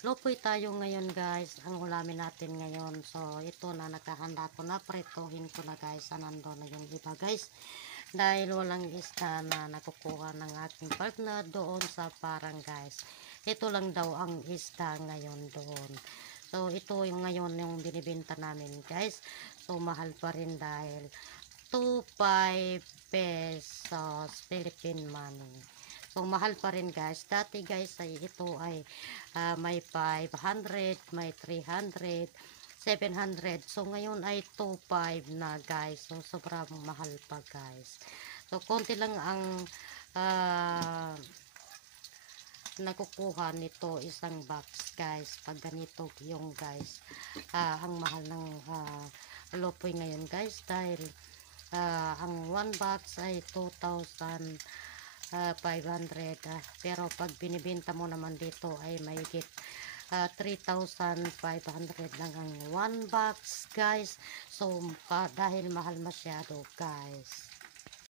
Lupoy tayo ngayon guys, ang ulamin natin ngayon. So ito na nakahanda ko na, prituhin ko na guys. Nandun na yung iba guys. Dahil walang isda na nakukuha ng aking partner doon sa parang guys. Ito lang daw ang isda ngayon doon. So ito yung ngayon yung binibenta namin guys. So mahal pa rin dahil 2.5 pesos Philippine money. So, mahal pa rin guys. Dati guys, ay ito ay may 500, may 300, 700. So, ngayon ay 2.5 na guys. So, sobrang mahal pa guys. So, konti lang ang nakukuha nito isang box guys. Pag ganito yung guys. Ang mahal ng lupoy ngayon guys. Dahil ang 1 box ay 2,500 pero pag binibenta mo naman dito ay mayigit 3,500 lang ang 1 box guys. So dahil mahal masyado guys.